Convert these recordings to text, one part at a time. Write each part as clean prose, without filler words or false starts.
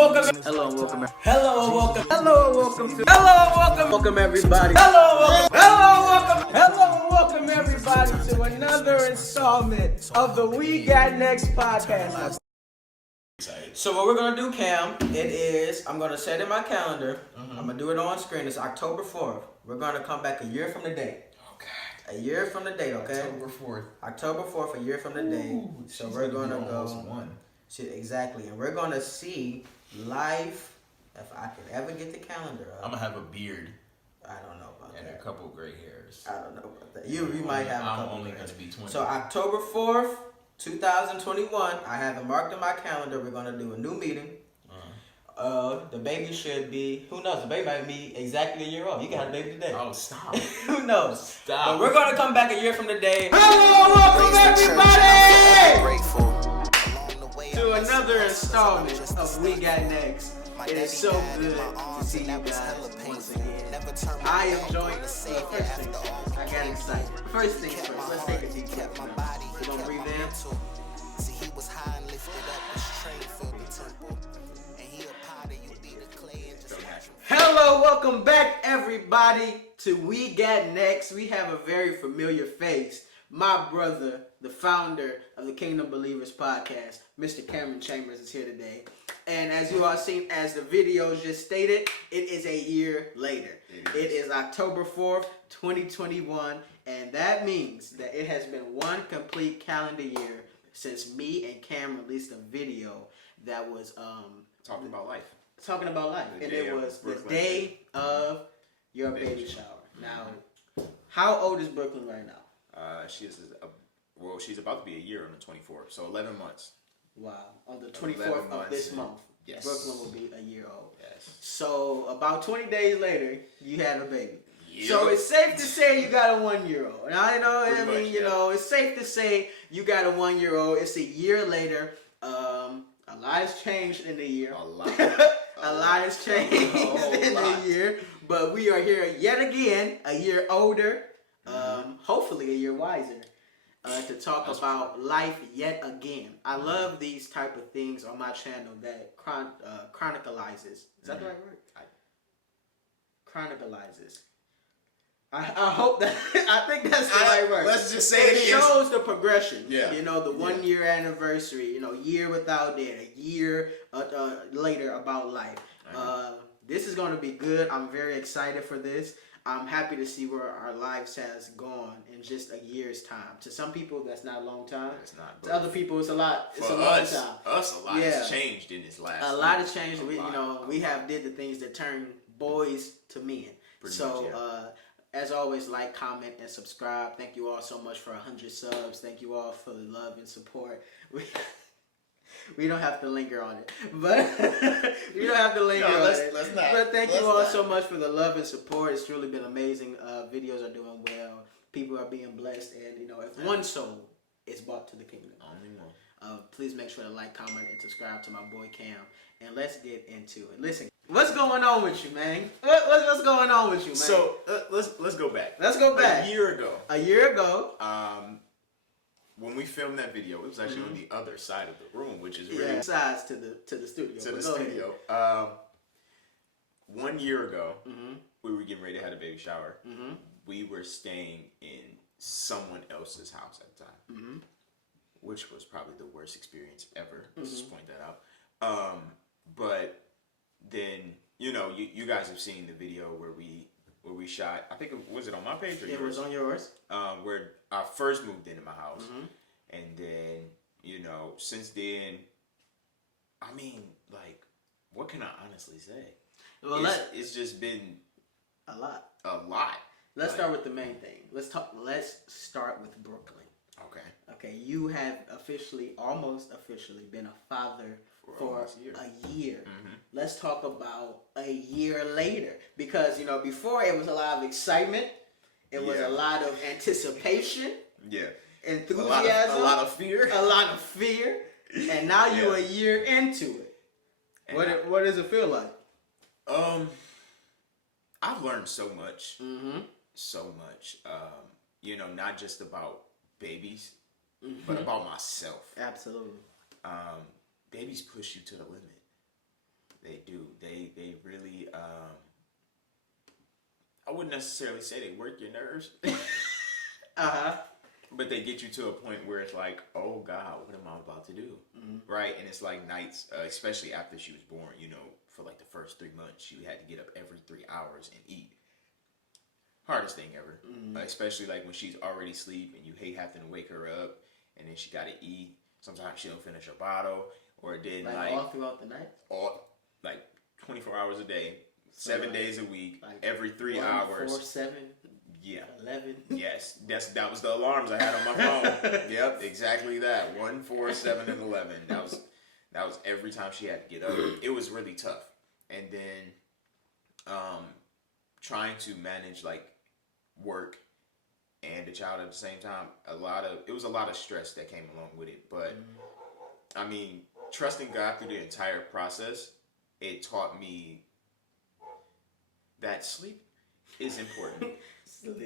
Hello and welcome. Hello and welcome. Hello and welcome to. Hello and welcome. Welcome everybody. Hello and welcome. Hello and welcome. Hello and welcome everybody to another installment of the We Got Next podcast. So what we're gonna do, Cam, I'm gonna set in my calendar. I'm gonna do it on screen. It's October 4th. We're gonna come back a year from the day. A year from the date, okay? October 4th, a year from the day. So we're gonna go. Exactly, and we're gonna see life. If I could ever get the calendar up, I'm gonna have a beard. I don't know about and that. a couple of gray hairs. I don't know about that. You might have. I'm only gonna be 20. So October 4th, 2021. I have it marked in my calendar. We're gonna do a new meeting. The baby should be, who knows, the baby might be exactly a year old. You got a baby today. Oh, stop. Who knows? Stop. But we're going to come back a year from today. Hello, welcome everybody to another installment of We Got Next. It is so good to see you guys once again. I am joined, first things first, I got excited. First things first, let's take a deep breath. We're going to breathe in. See, he was high and lifted up, his train filled the temple. Hello, welcome back everybody to We Got Next. We have a very familiar face. My brother, the founder of the Kingdom Believers podcast, Mr. Cameron Chambers is here today. And as you all seen, as the video just stated, it is a year later. It is October 4th, 2021. And that means that it has been one complete calendar year since me and Cam released a video that was Talking about life. Talking about life, and it was the day of your baby shower. Now, how old is Brooklyn right now? She's about to be a year on the 24th, so 11 months. Wow, on the 24th of this month, yes. Brooklyn will be a year old. Yes. So about 20 days later, you had a baby. Yep. So it's safe to say you got a 1-year-old. Now, you know, it's safe to say you got a 1-year-old. It's a year later. A lot has changed in the year. A lot. A lot has changed in the year, but we are here yet again, a year older, hopefully a year wiser, to talk about life yet again. I love these type of things on my channel that chronicalizes. Is that the right word? Chronicalizes. I hope that, I think that's the right word. Let's just say it shows the progression. Yeah. You know, the 1 year anniversary, you know, year without it, a year later about life. This is going to be good. I'm very excited for this. I'm happy to see where our lives has gone in just a year's time. To some people, that's not a long time. It's not. To other people, it's a lot. It's for a long us, time. a lot has changed in this last year. A lot has changed. We have did the things that turn boys to men. Pretty much, yeah. As always, like, comment, and subscribe. Thank you all so much for 100 subs. Thank you all for the love and support. We don't have to linger on it, but we don't have to linger on it. Let's not. But thank you all so much for the love and support. It's truly been amazing. Videos are doing well. People are being blessed, and you know, if one soul is brought to the kingdom, only one. Please make sure to like, comment, and subscribe to my boy Cam. And let's get into it. Listen, what's going on with you, man? What's going on with you, man? So let's go back. Let's go back. A year ago. A year ago. When we filmed that video, it was actually on the other side of the room, which is really sides to the studio. To the studio. 1 year ago, we were getting ready to have a baby shower. We were staying in someone else's house at the time, which was probably the worst experience ever. Let's just point that out. But then, you know, you guys have seen the video where we shot. I think was it on my page or yours? It was on yours. Where I first moved into my house, and then, you know, since then, I mean, like, what can I honestly say? Well, it's just been a lot. A lot. Let's start with the main thing. Let's start with Brooklyn. Okay. You have almost officially, been a father for a year. Let's talk about a year later, because you know, before it was a lot of excitement, it was a lot of anticipation, enthusiasm, a lot of fear, and now you're a year into it. And what does it feel like? I've learned so much, so much. You know, not just about babies, but about myself. Absolutely. Babies push you to the limit. They do. They really. I wouldn't necessarily say they work your nerves. But they get you to a point where it's like, oh God, what am I about to do? Right? And it's like nights, especially after she was born, you know, for like the first 3 months, she had to get up every 3 hours and eat. Hardest thing ever. Especially like when she's already asleep and you hate having to wake her up and then she got to eat. Sometimes she don't finish her bottle, or then like all throughout the night? All, like 24 hours a day, 7 days a week, like every 3 hours. 4, 7. Yeah. 11. Yes, that was the alarms I had on my phone. Yep, exactly that. 1, 4, 7, and 11. That was every time she had to get up. It was really tough. And then trying to manage like work and the child at the same time, it was a lot of stress that came along with it. But I mean, trusting God through the entire process, it taught me that sleep is important.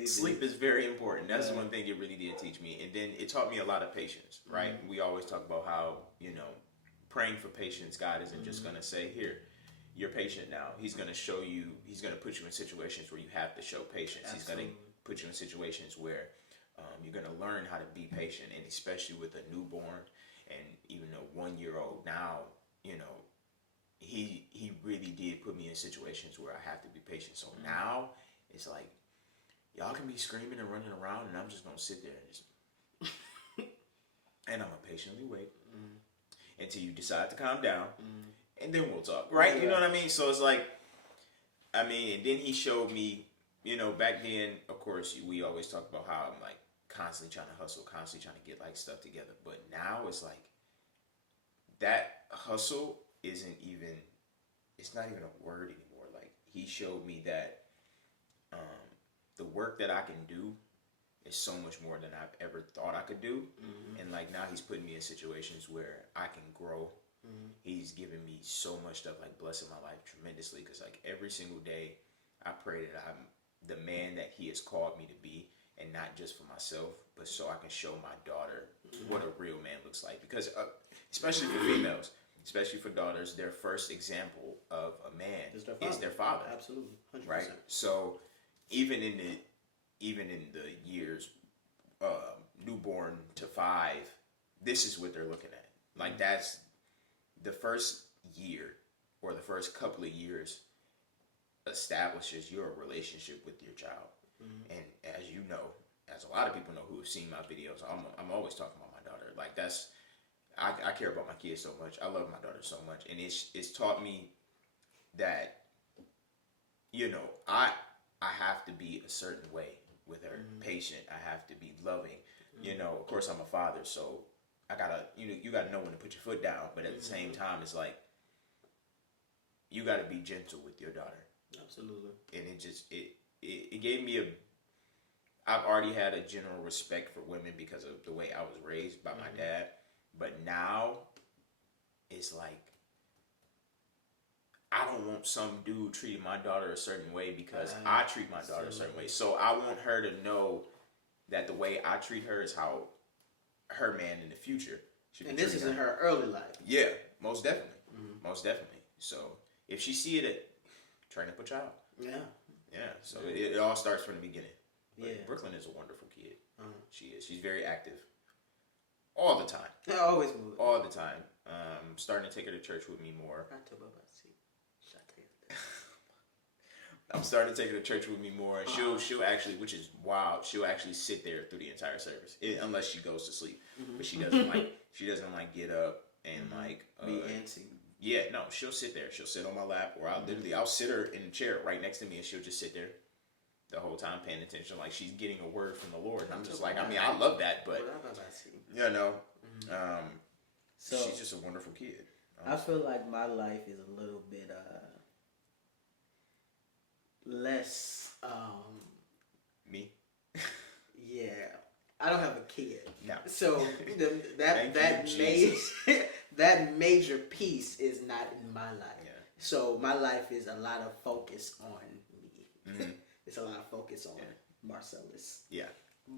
Sleep is very important. That's one thing it really did teach me. And then it taught me a lot of patience, right? We always talk about how, you know, praying for patience, God isn't just going to say, here, you're patient now. He's going to show you, he's going to put you in situations where you have to show patience. Absolutely. He's going to put you in situations where you're going to learn how to be patient, and especially with a newborn and even a 1-year-old now, you know, he really did put me in situations where I have to be patient. So now it's like, y'all can be screaming and running around, and I'm just gonna sit there and just, and I'm gonna patiently wait until you decide to calm down, and then we'll talk, right? You know what I mean? So it's like, I mean, and then he showed me, you know, back then, of course, we always talk about how I'm like constantly trying to hustle, constantly trying to get like stuff together, but now it's like that hustle isn't even, it's not even a word anymore. Like, he showed me that the work that I can do is so much more than I've ever thought I could do. And like now he's putting me in situations where I can grow. He's giving me so much stuff, like blessing my life tremendously, because like every single day I pray that I'm the man that he has called me to be, and not just for myself, but so I can show my daughter what a real man looks like. Because especially for females, especially for daughters, their first example of a man is their father. Absolutely, 100%. Right? So even in the years newborn to 5, this is what they're looking at. Like, that's the first year or the first couple of years establishes your relationship with your child. And as you know, as a lot of people know who have seen my videos, I'm always talking about my daughter. Like, that's, I care about my kids so much. I love my daughter so much, and it's taught me that, you know, I have to be a certain way with her, patient. I have to be loving. You know, of course I'm a father, so I gotta, you gotta know when to put your foot down. But at the same time, it's like you gotta be gentle with your daughter. Absolutely. And it gave me I've already had a general respect for women because of the way I was raised by my dad. But now it's like, I don't want some dude treating my daughter a certain way because I treat my daughter a certain way. So I want her to know that the way I treat her is how her man in the future should be treated. And this is in her early life. Yeah, most definitely. Most definitely. So if she see it, train up a child. Yeah. Yeah. So it all starts from the beginning. But Brooklyn is a wonderful kid. She is. She's very active. All the time. Yeah, always moving. All the time. Starting to take her to church with me more. I'm starting to take her to church with me more, and she'll actually, which is wild, she'll actually sit there through the entire service, unless she goes to sleep. But she doesn't like get up and like be antsy. Yeah, no, she'll sit there. She'll sit on my lap, or I'll sit her in the chair right next to me, and she'll just sit there the whole time paying attention, like she's getting a word from the Lord. And I'm just like, I mean, I love that, but you know, so she's just a wonderful kid. I feel like my life is a little bit less me. Yeah, I don't have a kid. No. So that major piece is not in my life. Yeah. So my life is a lot of focus on me. It's a lot of focus on Marcellus. Yeah.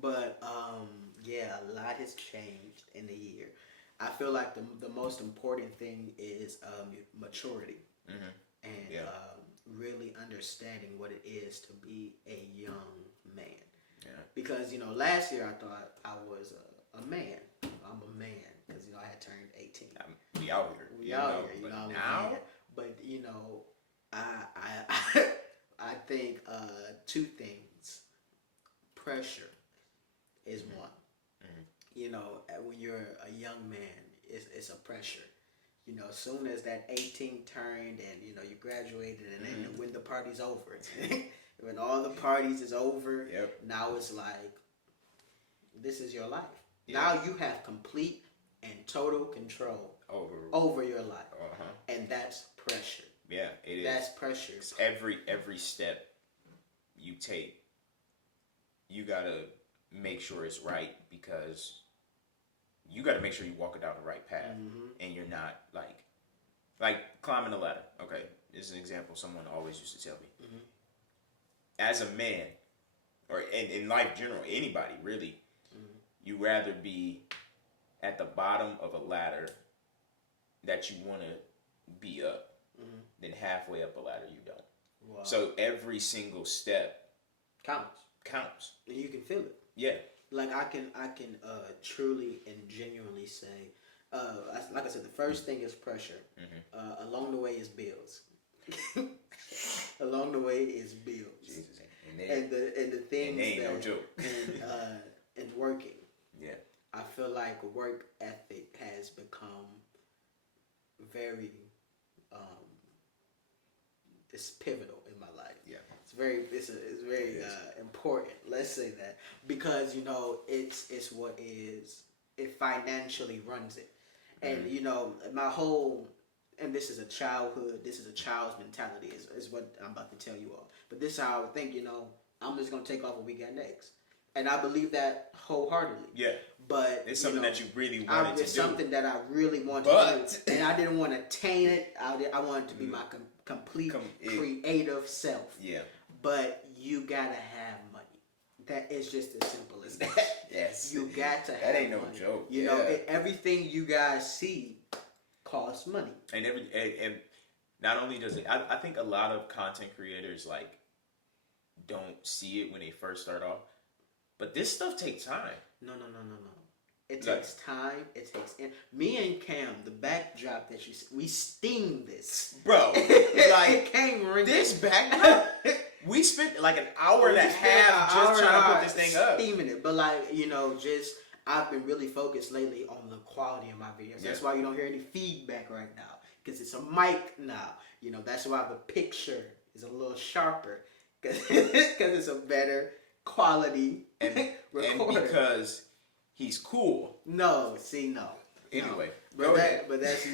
But a lot has changed in the year. I feel like the most important thing is maturity. and really understanding what it is to be a young man. Yeah. Because last year I thought I was a man. I'm a man because I had turned 18. We out here. We out here. But I'm now. a man. But I I think two things. Pressure is one. When you're a young man, it's a pressure. As soon as that 18 turned and you graduated and then when the party's over, when all the parties is over, now it's like this is your life. Yeah. Now you have complete and total control over your life, and that's pressure. Yeah, it is. That's pressure. Every step you take, you gotta make sure it's right because you gotta make sure you're walking down the right path, and you're not like climbing a ladder. Okay, this is an example someone always used to tell me. As a man, or in life general, anybody really, you rather be at the bottom of a ladder that you want to be up than halfway up a ladder you don't. Wow. So every single step counts. And you can feel it. Yeah. Like I can truly and genuinely say, like I said, the first thing is pressure. Along the way is bills. Along the way is bills. Jesus. And the things ain't that no joke. and working. Yeah. I feel like work ethic has become very it's pivotal in my life. Yeah. It's very important. Let's say that because it's what it financially runs it. And my whole, and this is a child's mentality is what I'm about to tell you all. But this is how I would think, I'm just going to take off what we got next. And I believe that wholeheartedly. Yeah. But it's something that you really wanted to do. It's something that I really wanted to do. And I didn't want to taint it. I wanted to be my complete creative self. Yeah. But you got to have money. That is just as simple as that. Yes. You got to have that ain't no money. Joke. Everything you guys see costs money. And not only does it, I think a lot of content creators don't see it when they first start off. But this stuff takes time. No. It takes time. It takes me and Cam, the backdrop that you see, we steam this, bro. It came ringing. This backdrop. We spent like an hour and a half just trying to put this thing up, steaming it. But I've been really focused lately on the quality of my videos. Yeah. That's why you don't hear any feedback right now because it's a mic now. That's why the picture is a little sharper because it's a better quality and because he's cool. No. Anyway, but that's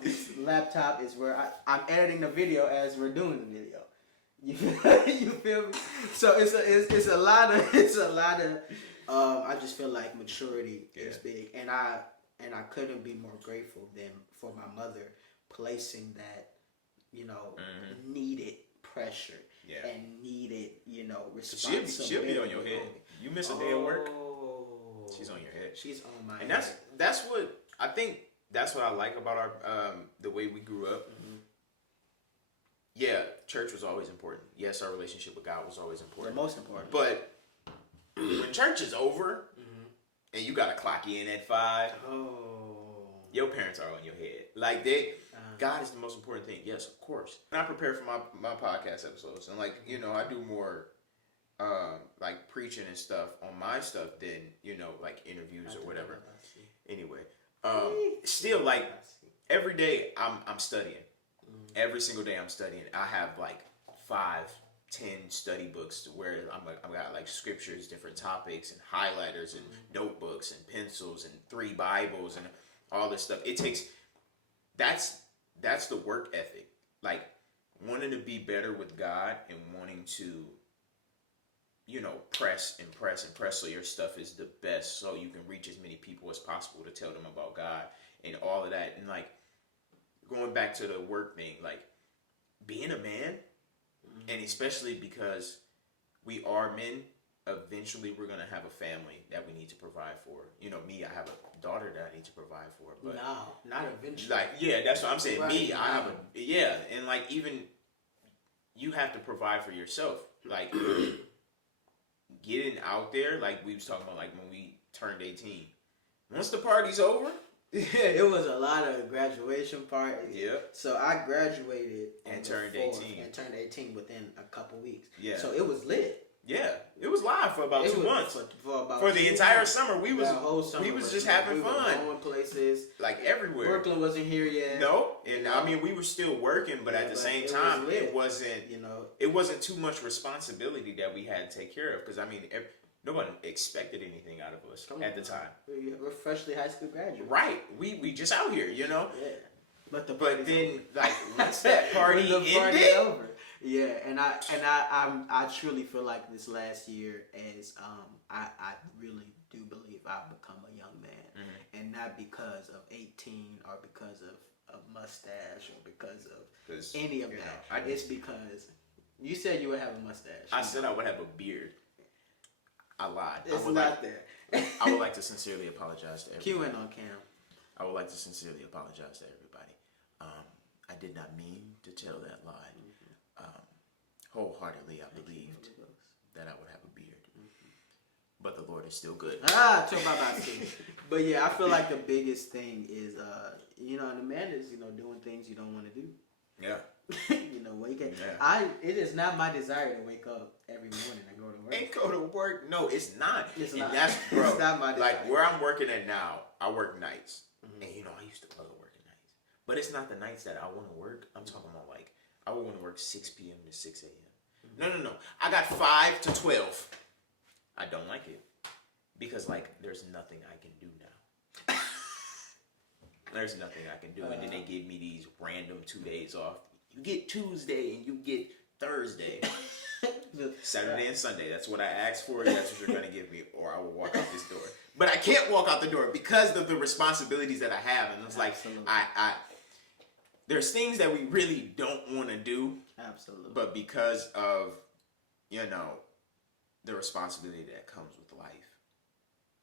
this laptop is where I'm editing the video as we're doing the video. You feel me? So it's a lot of I just feel like maturity is big, and I couldn't be more grateful than for my mother placing that needed pressure. Yeah. And needed, responsibility. She'll be on your head. You miss a day of work, she's on your head. She's on my head. And that's what I think. That's what I like about our the way we grew up. Yeah, church was always important. Yes, our relationship with God was always important. The most important. But when church is over and you gotta clock in at 5, your parents are on your head. God is the most important thing. Yes, of course. And I prepare for my podcast episodes. And I do more preaching and stuff on my stuff than, interviews or whatever. Anyway. Still every day I'm studying. Every single day I'm studying. I have 5, 10 study books where I've got scriptures, different topics, and highlighters, and notebooks, and pencils, and 3 Bibles, and all this stuff. It takes, that's the work ethic. Wanting to be better with God and wanting to, press so your stuff is the best so you can reach as many people as possible to tell them about God and all of that. And going back to the work thing, being a man, and especially because we are men, eventually we're gonna have a family that we need to provide for. You know, me, I have a daughter that I need to provide for. But no, not eventually. Like, yeah, that's what I'm saying. Right, me, I have and like even you have to provide for yourself. Like getting out there, like we was talking about, like when we turned 18. Once the party's over. Yeah, it was a lot of graduation parties. Yep. So I graduated and turned 18. And turned 18 within a couple weeks. Yeah. So it was lit. Yeah, it was live for about 2 months. For the entire summer, we was just having fun. Going places like everywhere. Brooklyn wasn't here yet. No, and I mean we were still working, but at the same time, it wasn't. It wasn't too much responsibility that we had to take care of because I mean. Nobody expected anything out of us at the time. We're freshly high school graduates. Right. We just out here, you know? Yeah. But then, over. Like, once that party ended... over. Yeah, and I truly feel like this last year is, I really do believe I've become a young man. Mm-hmm. And not because of 18 or because of a mustache or because of any of that. It's because you said you would have a mustache. I said I would have a beard. I lied. It's not there. I would like to sincerely apologize to everybody. Cue in on cam. I would like to sincerely apologize to everybody. I did not mean to tell that lie. Mm-hmm. Wholeheartedly, I believed that I would have a beard. Mm-hmm. But the Lord is still good. Talk about that too. But yeah, I feel like the biggest thing is, the man is, doing things you don't want to do. Yeah. Wake up. Yeah. It is not my desire to wake up every morning and go to work. And go to work? No, it's not. It's and not. That's, bro. It's not my desire. Like where I'm working at now, I work nights, and I used to love working nights. But it's not the nights that I want to work. I'm talking about like I would want to work 6 p.m. to 6 a.m. No. I got 5 to 12. I don't like it because like there's nothing I can do now. There's nothing I can do, and then they give me these random 2 days off. You get Tuesday and you get Thursday. Saturday and Sunday. That's what I asked for. That's what you're going to give me, or I will walk out this door. But I can't walk out the door because of the responsibilities that I have. And it's like, there's things that we really don't want to do. Absolutely. But because of, the responsibility that comes with life,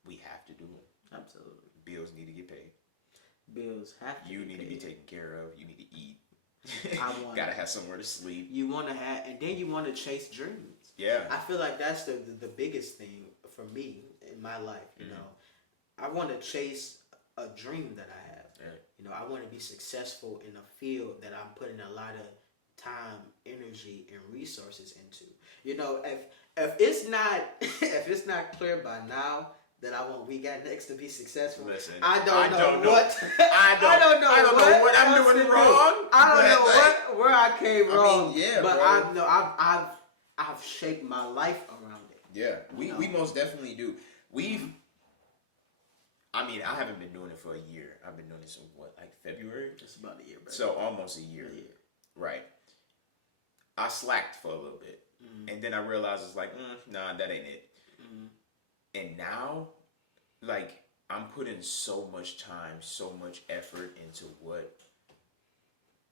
we have to do them. Absolutely. Bills need to get paid. Bills have to You be need paid. to be taken care of. You need to eat. Gotta have somewhere to sleep. You want to have, and then you want to chase dreams. Yeah. I feel like that's the biggest thing for me in my life. I want to chase a dream that I have. Yeah. I want to be successful in a field that I'm putting a lot of time, energy, and resources into. If it's not clear by now that I want WEGOTNEXT to be successful. Listen, I don't know what I'm doing wrong. I don't know where I came wrong. But bro. I've shaped my life around it. Yeah, we most definitely do. I haven't been doing it for a year. I've been doing this in February? It's about a year, bro. So almost a year. Right. I slacked for a little bit. Mm-hmm. And then I realized it's like, nah, that ain't it. Mm-hmm. And now, I'm putting so much time, so much effort into what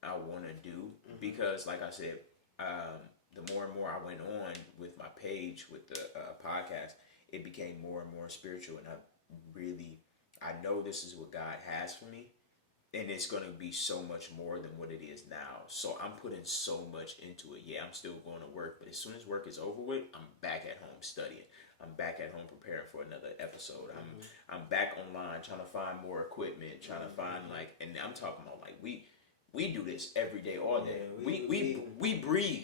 I want to do. Mm-hmm. Because, like I said, the more and more I went on with my page, with the podcast, it became more and more spiritual. And I know this is what God has for me. And it's going to be so much more than what it is now. So I'm putting so much into it. Yeah, I'm still going to work. But as soon as work is over with, I'm back at home studying. I'm back at home preparing for another episode. I'm back online trying to find more equipment, trying to find and I'm talking about we do this every day, all day. Yeah, we breathe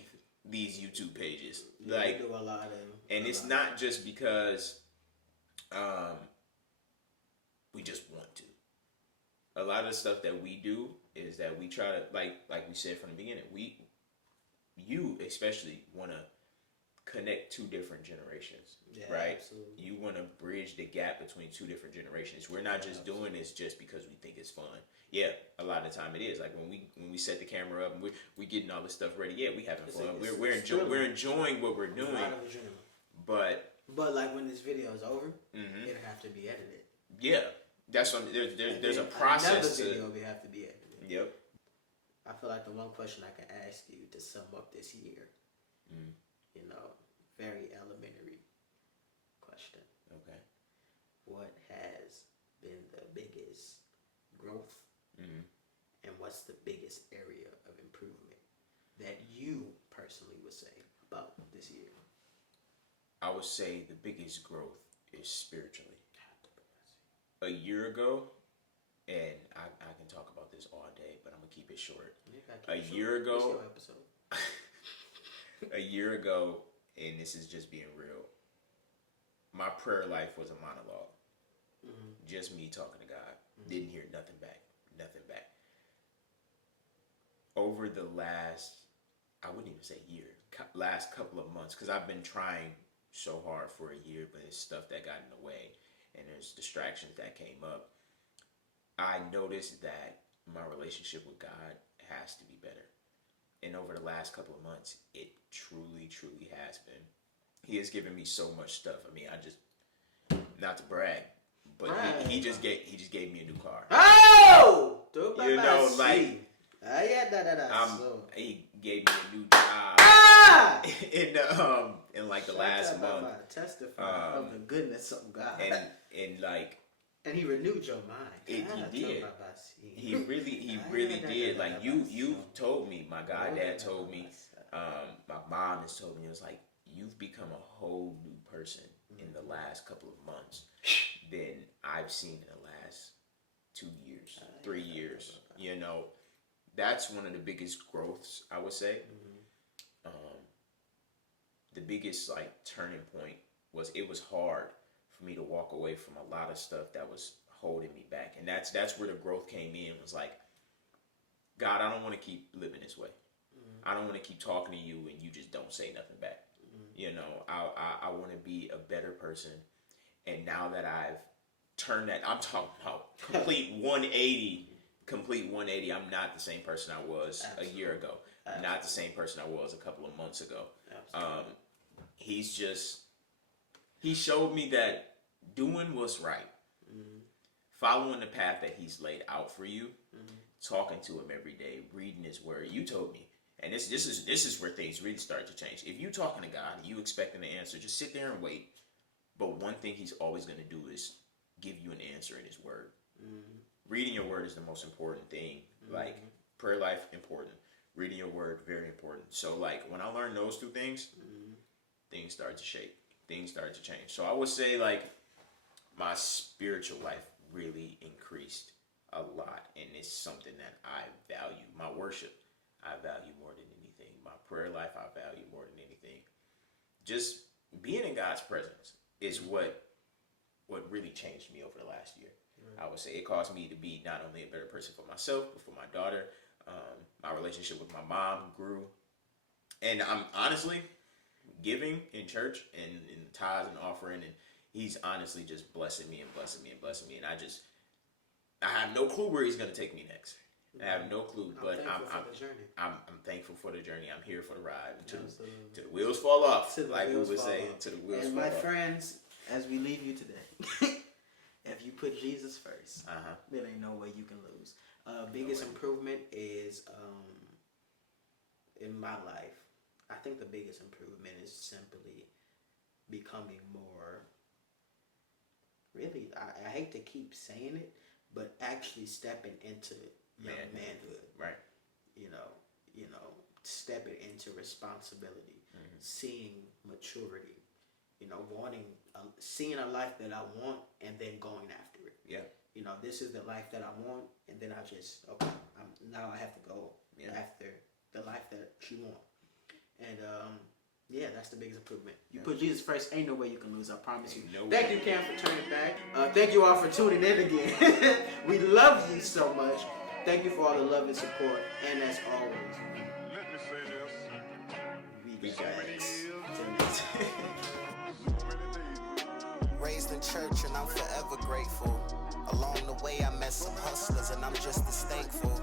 these YouTube pages. Yeah, we do a lot of, and it's not just because we just want to. A lot of the stuff that we do is that we try to like we said from the beginning. You especially want to connect two different generations, right? Absolutely. You want to bridge the gap between two different generations. We're not just doing this just because we think it's fun. Yeah, a lot of the time it is. Like when we set the camera up and we getting all this stuff ready. Yeah, we having fun. We're enjoying what we're doing. But like when this video is over, it'll have to be edited. Yeah, that's what there's a process. Another video will have to be edited. Yep. I feel like the one question I can ask you to sum up this year, very elementary. question. Okay. What has been the biggest growth, and what's the biggest area of improvement that you personally would say about this year? I would say the biggest growth is spiritually. A year ago, and I can talk about this all day, but I'm gonna keep it short. A year ago, a year ago, and this is just being real, my prayer life was a monologue. Just me talking to God. Didn't hear nothing back. Nothing back. Over the last, I wouldn't even say year, last couple of months, because I've been trying so hard for a year, but it's stuff that got in the way, and there's distractions that came up. I noticed that my relationship with God has to be better. And over the last couple of months, it truly, truly has been. He has given me so much stuff. I mean, I just, not to brag, but he just gave me a new car. Oh! You know, like, he gave me a new job in like the last month. Testify of the goodness of God. And he renewed your mind. He did. He really did. Like you told me, my goddad told me, my mom has told me, it was like, you've become a whole new person in the last couple of months than I've seen in the last 2 years, 3 years. You know, that's one of the biggest growths, I would say. The biggest like turning point was, it was hard for me to walk away from a lot of stuff that was holding me back. And that's where the growth came in. Was like, God, I don't want to keep living this way. I don't want to keep talking to you and you just don't say nothing back. You know, I want to be a better person. And now that I've turned that, I'm talking about complete 180. I'm not the same person I was a year ago. I'm not the same person I was a couple of months ago. He showed me that doing what's right, following the path that he's laid out for you, talking to him every day, reading his word. You told me, and this is where things really start to change. If you talking to God and you expecting an answer, just sit there and wait. But one thing he's always going to do is give you an answer in his word. Reading your word is the most important thing. Like, prayer life, important. Reading your word, very important. So like, when I learned those two things, things started to shape. Things started to change. So I would say, like, my spiritual life really increased a lot, and it's something that I value. My worship, I value more than anything. My prayer life, I value more than anything. Just being in God's presence is what really changed me over the last year. I would say it caused me to be not only a better person for myself, but for my daughter. My relationship with my mom grew, and I'm honestly giving in church and in tithes and offering, and he's honestly just blessing me and blessing me and blessing me. And I have no clue where he's going to take me next. I have no clue, but I'm thankful for the journey. I'm here for the ride until the wheels fall off, like we would say, until the wheels fall off. And my friends, as we leave you today, if you put Jesus first, there ain't no way you can lose. Biggest improvement is in my life. I think the biggest improvement is simply becoming more. Really, I hate to keep saying it, but actually stepping into young manhood. Right. You know, stepping into responsibility, seeing maturity. You know, seeing a life that I want and then going after it. Yeah. You know, this is the life that I want, and then I just now I have to go after the life that you want. And that's the biggest improvement. You put Jesus first, ain't no way you can lose. I promise you. Thank you, Cam, for turning back. Thank you all for tuning in again. We love you so much. Thank you for all the love and support. And as always, Let me say this. We got next. Raised in church and I'm forever grateful. Along the way I met some hustlers and I'm just as thankful.